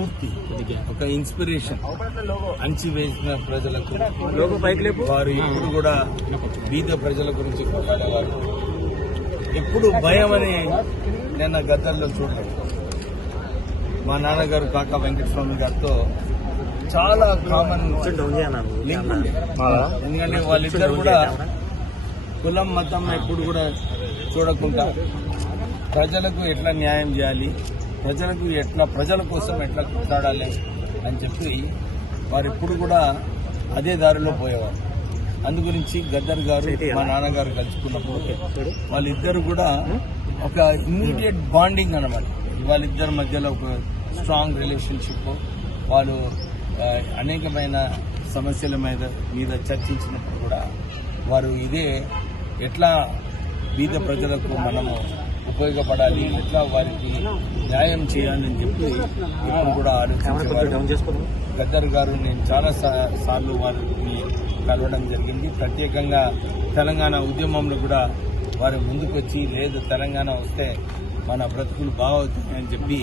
స్ఫూర్తి, ఒక ఇన్స్పిరేషన్. అణచివేసిన ప్రజలకు వారు ఎప్పుడు కూడా బీద ప్రజల గురించి కొట్లాడేవారు. ఎప్పుడు భయం అని నిన్న గతంలో చూడలేదు. మా నాన్నగారు కాకా వెంకటస్వామి గారితో చాలా కామన్ లింక్ ఉంది. ఎందుకంటే వాళ్ళిద్దరు కూడా కులం మతం ఎప్పుడు కూడా చూడకుండా ప్రజలకు ఎట్లా న్యాయం చేయాలి, ప్రజల కోసం ఎట్లా కొట్లాడాలి అని చెప్పి వారు ఎప్పుడు కూడా అదే దారిలో పోయేవారు. అందు గురించి గద్దర్ గారు మా నాన్నగారు కలుసుకున్నప్పుడు వాళ్ళిద్దరు కూడా ఒక ఇమ్మీడియట్ బాండింగ్ అన్నమాట. వాళ్ళిద్దరి మధ్యలో ఒక స్ట్రాంగ్ రిలేషన్షిప్. వాళ్ళు అనేకమైన సమస్యల మీద చర్చించినప్పుడు కూడా వారు ఇదే ఎట్లా బీద ప్రజలకు మనము ఉపయోగపడాలి, ఎట్లా వారికి న్యాయం చేయాలని చెప్పి ఇప్పుడు కూడా ఆలోచించేవారు. గద్దర్ గారు నేను చాలా సార్లు వారిని కలవడం జరిగింది. ప్రత్యేకంగా తెలంగాణ ఉద్యమంలో కూడా వారు ముందుకు వచ్చి లేదు తెలంగాణ వస్తే మన బ్రతుకులు బాగవుతాయని చెప్పి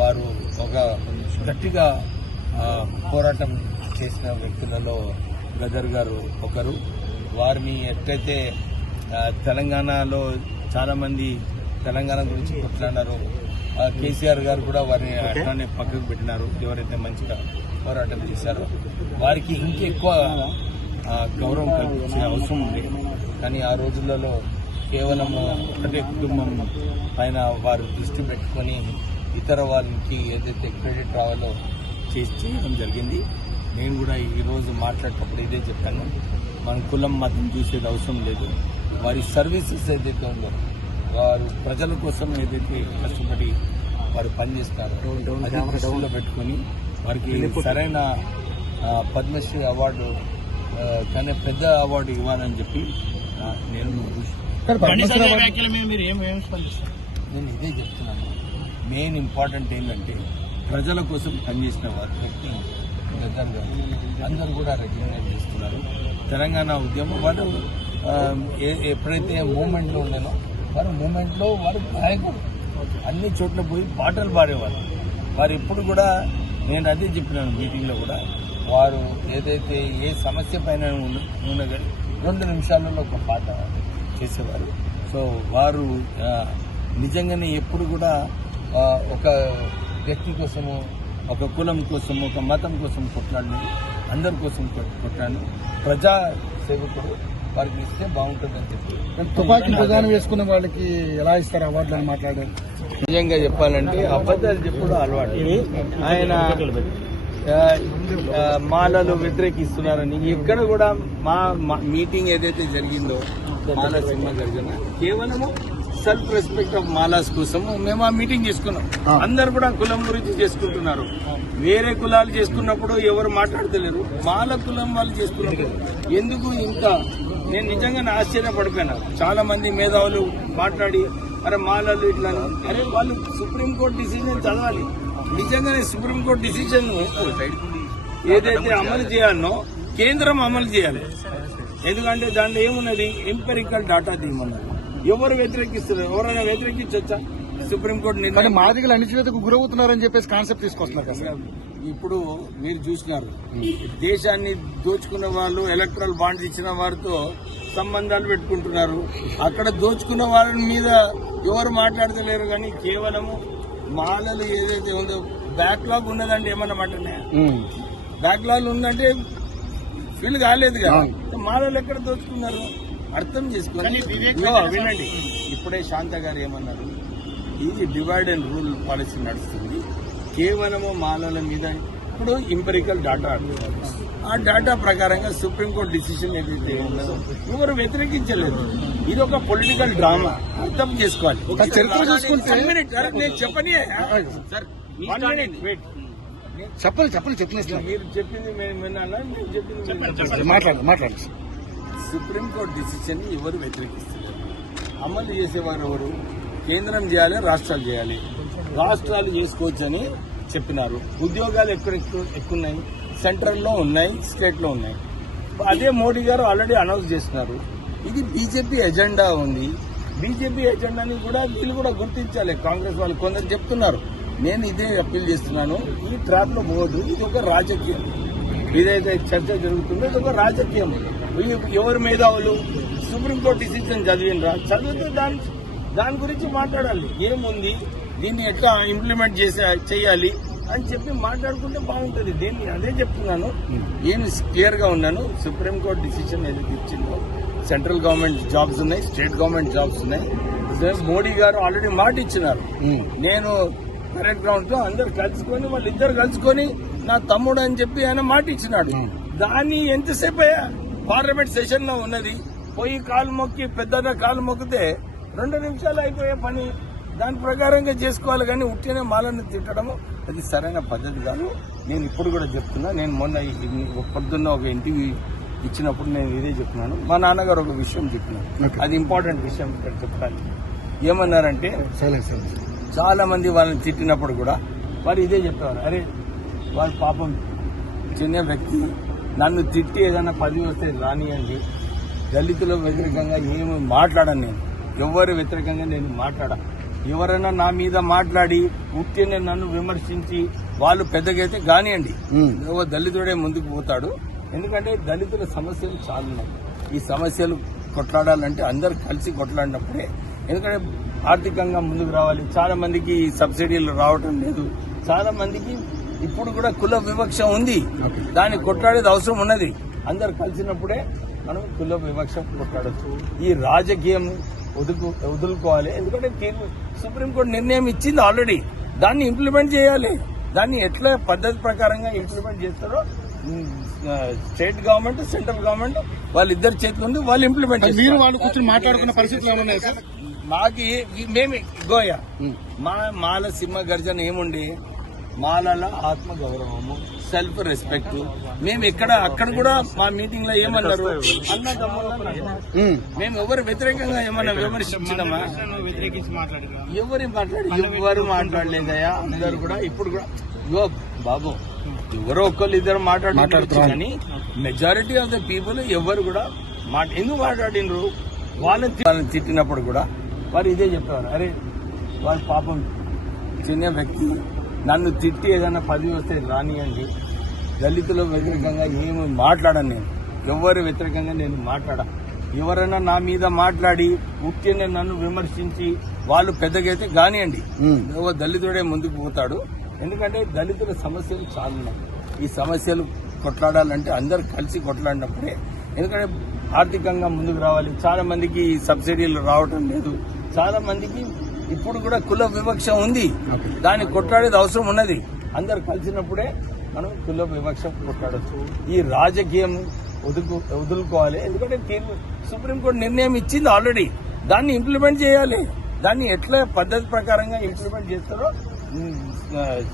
వారు ఒక గట్టిగా పోరాటం చేసిన వ్యక్తులలో గద్దర్ గారు ఒకరు. వారిని ఎట్లయితే తెలంగాణలో చాలామంది తెలంగాణ గురించి కొట్లాడారు, కేసీఆర్ గారు కూడా వారిని అట్లానే పక్కకు పెట్టినారు. ఎవరైతే మంచిగా పోరాటం చేశారో వారికి ఇంకెక్కువ గౌరవం కల్పించే అవసరం ఉంది. కానీ ఆ రోజులలో కేవలం ఒకటే కుటుంబం పైన వారు దృష్టి పెట్టుకొని ఇతర వాళ్ళకి ఏదైతే క్రెడిట్ రావాలో చేయడం జరిగింది. నేను కూడా ఈరోజు మాట్లాడేటప్పుడు ఇదే చెప్పాను. మన కులం మతం చూసేది అవసరం లేదు. వారి సర్వీసెస్ ఏదైతే ఉందో వారు ప్రజల కోసం ఏదైతే కష్టపడి వారు పనిచేస్తారో అది దృష్టిలో పెట్టుకొని వారికి సరైన పద్మశ్రీ అవార్డు కానీ పెద్ద అవార్డు ఇవ్వాలని చెప్పి నేను ఇదే చెప్తున్నాను. మెయిన్ ఇంపార్టెంట్ ఏంటంటే ప్రజల కోసం పనిచేసిన వారు వ్యక్తి గద్దర్ గారు అందరూ కూడా రికగ్నైజ్ చేస్తున్నారు. తెలంగాణ ఉద్యమం వారు ఎప్పుడైతే మూమెంట్లో ఉండేనో వారు మూమెంట్లో వారు నాయకుడు అన్ని చోట్ల పోయి పాటలు పాడేవారు. వారు ఇప్పుడు కూడా నేను అదే చెప్పినాను మీటింగ్లో కూడా వారు ఏదైతే ఏ సమస్య పైన ఉన్న 2 నిమిషాలలో ఒక పాట చేసేవారు. సో వారు నిజంగానే ఎప్పుడు కూడా ఒక వ్యక్తి కోసము, ఒక కులం కోసం, ఒక మతం కోసం కొట్లాడి అందరి కోసం కొట్లాడి ప్రజా సేవకుడు వారికి ఇస్తే బాగుంటుందని చెప్పి. తుపాకీ ప్రధానం వేసుకున్న వాళ్ళకి ఎలా ఇస్తారు అవార్డులు అని మాట్లాడారు. నిజంగా చెప్పాలంటే అబద్ధాలు చెప్పుడు అలవాటు. ఆయన మాలలు వ్యతిరేకిస్తున్నారని ఎక్కడ కూడా మా మీటింగ్ ఏదైతే జరిగిందో మాలా సినిమా జరిగిన కేవలము సెల్ఫ్ రెస్పెక్ట్ ఆఫ్ మాలాస్ కోసం మేము ఆ మీటింగ్ చేసుకున్నాం. అందరు కూడా కులం గురించి చేసుకుంటున్నారు. వేరే కులాలు చేసుకున్నప్పుడు ఎవరు మాట్లాడతలేరు. మాల కులం వాళ్ళు చేసుకున్నప్పుడు ఎందుకు ఇంకా నేను నిజంగా ఆశ్చర్యపడిపోయినా. చాలా మంది మేధావులు మాట్లాడి అరే మాలలు ఇట్లా, అరే వాళ్ళు సుప్రీంకోర్టు డిసిజన్ చదవాలి. నిజంగానే సుప్రీంకోర్టు డిసిజన్ ఏదైతే అమలు చేయాలనో కేంద్రం అమలు చేయాలి. ఎందుకంటే దాంట్లో ఏమున్నది ఎంపెరికల్ డాటా తీయమన్నారు. ఎవరు వ్యతిరేకిస్తున్నారు? ఎవరైనా వ్యతిరేకించొచ్చా? సుప్రీంకోర్టు నిర్ణయం. మాదిగలు అణచివేతకు గురవుతున్నారని చెప్పేసి కాన్సెప్ట్ తీసుకొస్తున్నారు కదా. ఇప్పుడు మీరు చూసినారు దేశాన్ని దోచుకున్న వాళ్ళు ఎలక్ట్రల్ బాండ్స్ ఇచ్చిన వారితో సంబంధాలు పెట్టుకుంటున్నారు. అక్కడ దోచుకున్న వాళ్ళ మీద ఎవరు మాట్లాడతలేరు. కానీ కేవలము మాలలు ఏదైతే ఉందో బ్యాక్లాగ్ ఉన్నదంటే ఏమన్నా మాట్లాడినా బ్యాక్లాగ్ ఉందంటే ఫీల్ కాలేదు కదా. మాలలు ఎక్కడ దోచుకున్నారు అర్థం చేసుకోండి. వినండి, ఇప్పుడే శాంత గారు ఏమన్నారు, ఇది డివైడ్ అండ్ రూల్ పాలసీ నడుస్తుంది. కేవలము మాలల మీద ఇప్పుడు ఎంపెరికల్ డాటా అంటున్నారు. ఆ డాటా ప్రకారంగా సుప్రీంకోర్టు డిసిషన్ ఏదైతే ఉన్నదో ఎవరు వ్యతిరేకించలేదు. ఇది ఒక పొలిటికల్ డ్రామా, అర్థం చేసుకోవాలి. చరిత్ర చూసుకుంటే నేను చెప్పని చెప్పండి మీరు చెప్పింది మేము వినాలా? నేను చెప్పింది మాట్లాడు. సుప్రీంకోర్టు డిసిషన్ ఎవరు వ్యతిరేకిస్తున్నారు? అమలు చేసేవారు ఎవరు? కేంద్రం చేయాలి, రాష్ట్రాలు చేయాలి. రాష్ట్రాలు చేసుకోవచ్చని చెప్పినారు. ఉద్యోగాలు ఎక్కున్నాయి, సెంట్రల్లో ఉన్నాయి, స్టేట్లో ఉన్నాయి. అదే మోడీ గారు ఆల్రెడీ అనౌన్స్ చేస్తున్నారు. ఇది బీజేపీ ఎజెండా ఉంది. బీజేపీ ఎజెండాని కూడా వీళ్ళు కూడా గుర్తించాలి. కాంగ్రెస్ వాళ్ళు కొందరు చెప్తున్నారు నేను ఇదే అప్పీల్ చేస్తున్నాను. ఈ ట్రాప్ లో పోవద్దు. ఇది ఒక రాజకీయం. ఏదైతే చర్చ జరుగుతుందో ఇది ఒక రాజకీయం. ఎవరి మేధావులు సుప్రీంకోర్టు డిసిజన్ చదివినరా? చదివితే దాని గురించి మాట్లాడాలి. ఏముంది, దీన్ని ఎట్లా ఇంప్లిమెంట్ చేయాలి అని చెప్పి మాట్లాడుకుంటే బాగుంటుంది. దీన్ని అదే చెప్తున్నాను. నేను క్లియర్ గా ఉన్నాను. సుప్రీంకోర్టు డిసిజన్ ఏదైతే ఇచ్చిందో సెంట్రల్ గవర్నమెంట్ జాబ్స్ ఉన్నాయి, స్టేట్ గవర్నమెంట్ జాబ్స్ ఉన్నాయి. మోడీ గారు ఆల్రెడీ మాట ఇచ్చినారు. నేను కరెక్ట్ గ్రౌండ్ తో అందరు కలుసుకొని వాళ్ళిద్దరు కలుసుకొని నా తమ్ముడు అని చెప్పి ఆయన మాట ఇచ్చినాడు. దాన్ని ఎంతసేపు పార్లమెంట్ సెషన్ లో ఉన్నది. పోయి కాలు మొక్కి పెద్దగా కాలు మొక్కితే 2 నిమిషాలు అయిపోయే పని. దాని ప్రకారంగా చేసుకోవాలి. కానీ ఉట్టినే మాలను తిట్టడము అది సరైన పద్ధతి కాదు. నేను ఇప్పుడు కూడా చెప్తున్నా. నేను మొన్న పొద్దున్న ఒక ఇంటర్వ్యూ ఇచ్చినప్పుడు నేను ఇదే చెప్తున్నాను. మా నాన్నగారు ఒక విషయం చెప్పినారు. అది ఇంపార్టెంట్ విషయం ఇక్కడ చెప్పాలి. ఏమన్నారంటే చాలా మంది వాళ్ళని తిట్టినప్పుడు కూడా వారు ఇదే చెప్పేవారు. అరే వాళ్ళ పాపం చిన్న వ్యక్తి నన్ను తిట్టి ఏదైనా 10 వస్తే రానియండి. దళితుల వ్యతిరేకంగా ఏమి మాట్లాడను. నేను ఎవరి వ్యతిరేకంగా నేను మాట్లాడా. ఎవరైనా నా మీద మాట్లాడి ఉట్టినే నన్ను విమర్శించి వాళ్ళు పెద్దగైతే కానివ్వండి. దళితుడే ముందుకు పోతాడు. ఎందుకంటే దళితుల సమస్యలు చాలా ఉన్నాయి. ఈ సమస్యలు కొట్లాడాలంటే అందరు కలిసి కొట్లాడినప్పుడే. ఎందుకంటే ఆర్థికంగా ముందుకు రావాలి. చాలా మందికి సబ్సిడీలు రావటం లేదు. చాలా మందికి ఇప్పుడు కూడా కుల వివక్ష ఉంది. దాన్ని కొట్లాడేది అవసరం ఉన్నది. అందరు కలిసినప్పుడే మనం కుల వివక్ష కొట్లాడచ్చు. ఈ రాజకీయం వదులుకోవాలి. ఎందుకంటే సుప్రీంకోర్టు నిర్ణయం ఇచ్చింది ఆల్రెడీ. దాన్ని ఇంప్లిమెంట్ చేయాలి. దాన్ని ఎట్లా పద్ధతి ప్రకారంగా ఇంప్లిమెంట్ చేస్తారో స్టేట్ గవర్నమెంట్, సెంట్రల్ గవర్నమెంట్ వాళ్ళిద్దరు చేతిలో ఉంది. వాళ్ళు ఇంప్లిమెంట్ చేస్తారు. మీరు వాళ్ళు కూర్చొని మాట్లాడుకున్న పరిస్థితులు ఏమన్నాయి సార్? మాకి మేము గోయా మాల సింహ గర్జన ఏముండి మాలల ఆత్మ గౌరవము, సెల్ఫ్ రెస్పెక్ట్. మేము అక్కడ కూడా మా మీటింగ్ లో ఏమన్నారు, మేము ఎవరు వ్యతిరేకంగా ఏమన్నా విమర్శించినామా? ఎవరు మాట్లాడలేదయా? అందరు కూడా ఇప్పుడు కూడా ఇగో బాబు ఎవరో ఒక్కళ్ళు ఇద్దరు మాట్లాడుతున్నారు. కానీ మెజారిటీ ఆఫ్ ద పీపుల్ ఎవరు కూడా ఎందుకు మాట్లాడినరు? వాళ్ళని తిట్టినప్పుడు కూడా వారు ఇదే చెప్పేవారు. అరే వాళ్ళ పాపం చిన్న వ్యక్తి నన్ను తిట్టి ఏదైనా 10 వస్తే రానియండి. దళితుల వ్యతిరేకంగా ఏమి మాట్లాడను. నేను ఎవరి వ్యతిరేకంగా నేను మాట్లాడా. ఎవరైనా నా మీద మాట్లాడి ఉట్టినే నన్ను విమర్శించి వాళ్ళు పెద్దగైతే కానివ్వండి. దళితుడే ముందుకు పోతాడు. ఎందుకంటే దళితుల సమస్యలు చాలా ఉన్నాయి. ఈ సమస్యలు కొట్లాడాలంటే అందరు కలిసి కొట్లాడినప్పుడే. ఎందుకంటే ఆర్థికంగా ముందుకు రావాలి. చాలా మందికి సబ్సిడీలు రావటం లేదు. చాలా మందికి ఇప్పుడు కూడా కుల వివక్ష ఉంది. దాన్ని కొట్లాడేది అవసరం ఉన్నది. అందరు కలిసినప్పుడే మనం కుల వివక్ష కొట్లాడచ్చు. ఈ రాజకీయం వదులుకోవాలి. ఎందుకంటే సుప్రీంకోర్టు నిర్ణయం ఇచ్చింది ఆల్రెడీ. దాన్ని ఇంప్లిమెంట్ చేయాలి. దాన్ని ఎట్లా పద్ధతి ప్రకారంగా ఇంప్లిమెంట్ చేస్తారో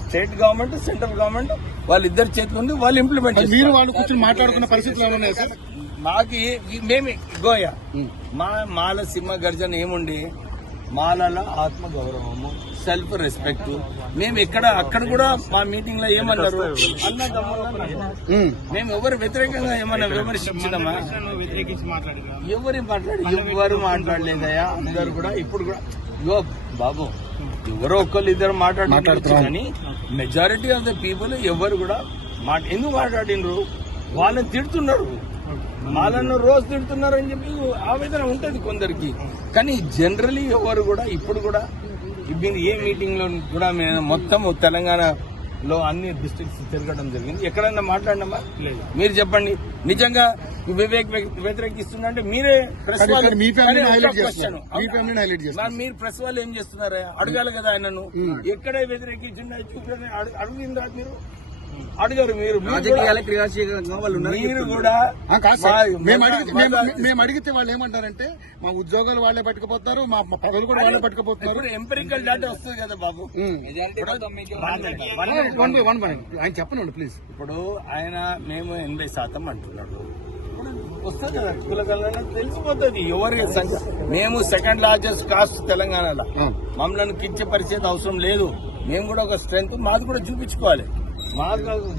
స్టేట్ గవర్నమెంట్, సెంట్రల్ గవర్నమెంట్ వాళ్ళిద్దరు చేతిలో ఉంది. వాళ్ళు ఇంప్లిమెంట్ చేస్తారు. మీరు వాళ్ళు కూర్చొని మాట్లాడుకున్న పరిస్థితులు ఏమన్నాయి సార్? మేము గోయా మాల సింహ గర్జన ఏముండి మాలల ఆత్మ గౌరవము, సెల్ఫ్ రెస్పెక్ట్. మేము అక్కడ కూడా మా మీటింగ్ లో ఏమన్నారు, మేము ఎవరు వ్యతిరేకంగా ఏమన్నా విమర్శించినామా? ఎవరు మాట్లాడలేదయా? అందరు కూడా ఇప్పుడు కూడా ఇగో బాబు ఎవరో ఒక్కళ్ళు ఇద్దరు మాట్లాడుతున్నారు. కానీ మెజారిటీ ఆఫ్ ద పీపుల్ ఎవరు కూడా ఎందుకు మాట్లాడినరు? వాళ్ళని తిడుతున్నారు. వాళ్ళను రోజు తిడుతున్నారు అని చెప్పి ఆవేదన ఉంటది కొందరికి. కానీ జనరలీ ఎవరు కూడా ఇప్పుడు కూడా ఏ మీటింగ్ లో కూడా మేము మొత్తం తెలంగాణలో అన్ని డిస్ట్రిక్ట్స్ తిరగడం జరిగింది. ఎక్కడన్నా మాట్లాడినామా? లేదు. మీరు చెప్పండి. నిజంగా వివేక్ వ్యతిరేకిస్తుందంటే మీరే ప్రెస్ వాళ్ళు మీరు ప్రెస్ వాళ్ళు ఏం చేస్తున్నారా? అడగాలి కదా ఆయనను. ఎక్కడే వ్యతిరేకించిండ చూపని అడిగిందా? మీరు అడిగారు. మీరు కూడా మేము అడిగితే వాళ్ళు ఏమంటారంటే మా ఉద్యోగాలు వాళ్ళే పట్టుకుపోతున్నారు, మా పదవులు కూడా వాళ్ళే పట్టుకుపోతున్నారు. ఎంపెరికల్ డేటా వస్తుంది కదా బాబు. ఆయన చెప్పండి ప్లీజ్. ఇప్పుడు ఆయన మేము 80% అంటున్నాడు. వస్తుంది కదా కులగలన తెలిసిపోతుంది ఎవరి సంఖ్య. మేము సెకండ్ లార్జెస్ట్ కాస్ట్ తెలంగాణలో. మమ్మల్ని కించపరిచేది అవసరం లేదు. మేము కూడా ఒక స్ట్రెంగ్త్ మాది కూడా చూపించుకోవాలి. మా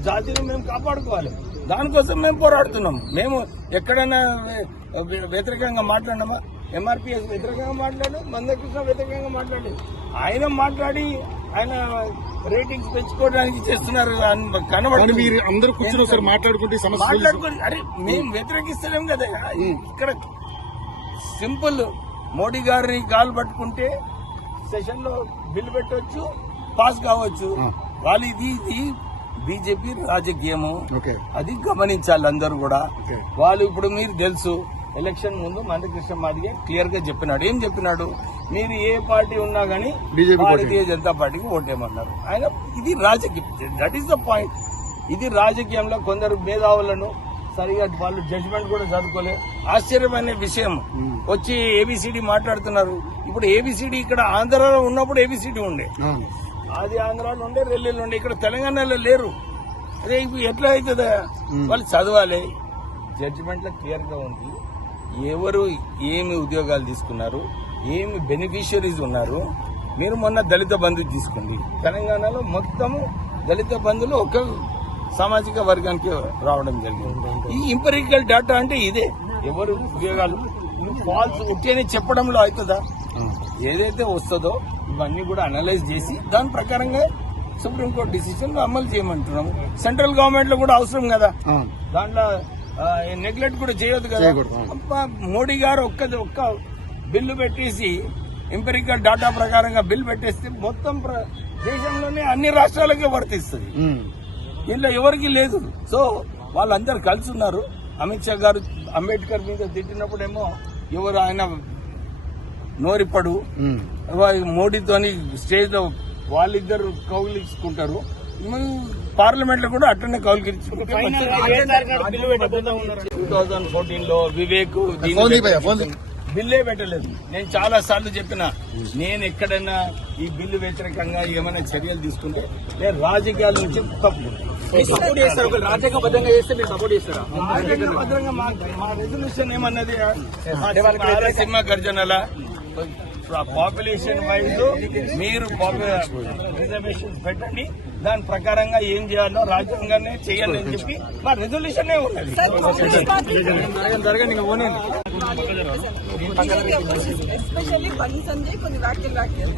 జాతిని మేము కాపాడుకోవాలి. దానికోసం మేము పోరాడుతున్నాం. మేము ఎక్కడైనా వ్యతిరేకంగా మాట్లాడినామా? ఎంఆర్పీఎస్ వ్యతిరేకంగా మాట్లాడు, మందకృష్ణ వ్యతిరేకంగా మాట్లాడి ఆయన మాట్లాడి ఆయన రేటింగ్స్ పెంచుకోవడానికి చేస్తున్నారు కానీ కనబడుతుంది. మీరు అందరూ కూర్చొని ఒకసారి మాట్లాడుకుంటే ఈ సమస్య మాట్లాడుకోండి. అరే మేము వ్యతిరేకిస్తలేం కదా, ఇక్కడ సింపుల్ మోడీ గారిని కాలు పట్టుకుంటే సెషన్ లో బిల్లు పెట్టవచ్చు, పాస్ కావచ్చు. వాళ్ళు ఇది బీజేపీ రాజకీయము, ఓకే అది గమనించాలి అందరూ కూడా. ఓకే. వాళ్ళు ఇప్పుడు మీరు తెలుసు ఎలక్షన్ ముందు మందకృష్ణ మాదిగే క్లియర్ గా చెప్పినాడు. ఏం చెప్పినాడు? మీరు ఏ పార్టీ ఉన్నా గానీ బీజేపీ భారతీయ జనతా పార్టీకి ఓటేయమన్నారు. ఆయన ఇది రాజకీయం, దట్ ఈస్ ద పాయింట్. ఇది రాజకీయంలో కొందరు మేధావులను సరిగా వాళ్ళు జడ్జిమెంట్ కూడా చదువుకోలేదు. ఆశ్చర్యమైన విషయం, వచ్చి ఏబిసిడి మాట్లాడుతున్నారు. ఇప్పుడు ఏబిసిడి ఇక్కడ ఆంధ్రాలో ఉన్నప్పుడు ఏబిసిడి ఉండే, అది ఆంధ్రాలో ఉండే, ఢిల్లీలో ఉండే, ఇక్కడ తెలంగాణలో లేరు. అదే ఇప్పుడు ఎట్లా అవుతుందా? వాళ్ళు చదవాలి. జడ్జిమెంట్ లో క్లియర్ గా ఉంది ఎవరు ఏమి ఉద్యోగాలు తీసుకున్నారు, ఏమి బెనిఫిషియరీస్ ఉన్నారు. మీరు మొన్న దళిత బంధు తీసుకోండి, తెలంగాణలో మొత్తము దళిత బంధులు ఒక సామాజిక వర్గానికి రావడం జరిగింది. ఈ ఇంపెరికల్ డేటా అంటే ఇదే. ఎవరు ఉద్యోగాలు ఫాల్స్ ఉట్టిని చెప్పడంలో అవుతుందా? ఏదైతే వస్తుందో ఇవన్నీ కూడా అనలైజ్ చేసి దాని ప్రకారంగా సుప్రీంకోర్టు డిసిషన్ అమలు చేయమంటున్నాము. సెంట్రల్ గవర్నమెంట్ లో కూడా అవసరం కదా, దాంట్లో నెగ్లెక్ట్ కూడా చేయొద్దు కదా. మోడీ గారు ఒక్క బిల్లు పెట్టేసి ఎంపెరికల్ డాటా ప్రకారంగా బిల్లు పెట్టేస్తే మొత్తం దేశంలోనే అన్ని రాష్ట్రాలకే వర్తిస్తుంది. దీనిలో ఎవరికి లేదు. సో వాళ్ళందరూ కలిసి ఉన్నారు. అమిత్ షా గారు అంబేద్కర్ మీద తిట్టినప్పుడేమో ఎవరు ఆయన నోరిప్పడు, మోడీతోని స్టేజ్ లో వాళ్ళిద్దరు కౌగిలించుకుంటారు. పార్లమెంట్ లో కూడా అట్లనే కౌగిలించుకుంటారు. 2014 లో వివేక్ బిల్లే పెట్టలేదు. నేను చాలా సార్లు చెప్పిన, నేను ఎక్కడైనా ఈ బిల్లు వ్యతిరేకంగా ఏమైనా చర్యలు తీసుకుంటే నేను రాజకీయాల నుంచి రాజ్యాంగబద్ధంగా చేస్తే మీరు సపోర్ట్ చేస్తారా? రాజ్యాంగబద్ధంగా మా రెజల్యూషన్ ఏమన్నది, సినిమా గర్జనల పాపులేషన్ వైజ్ మీరు రిజర్వేషన్ పెట్టండి, దాని ప్రకారంగా ఏం చేయాలో రాజ్యాంగాన్ని చేయాలి అని చెప్పి మా రెజల్యూషన్ ఉన్నది.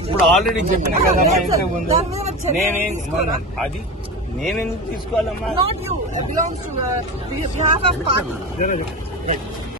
ఇప్పుడు ఆల్రెడీ చెప్పిన కదా అది నేనెందుకు తీసుకోవాలమ్మా?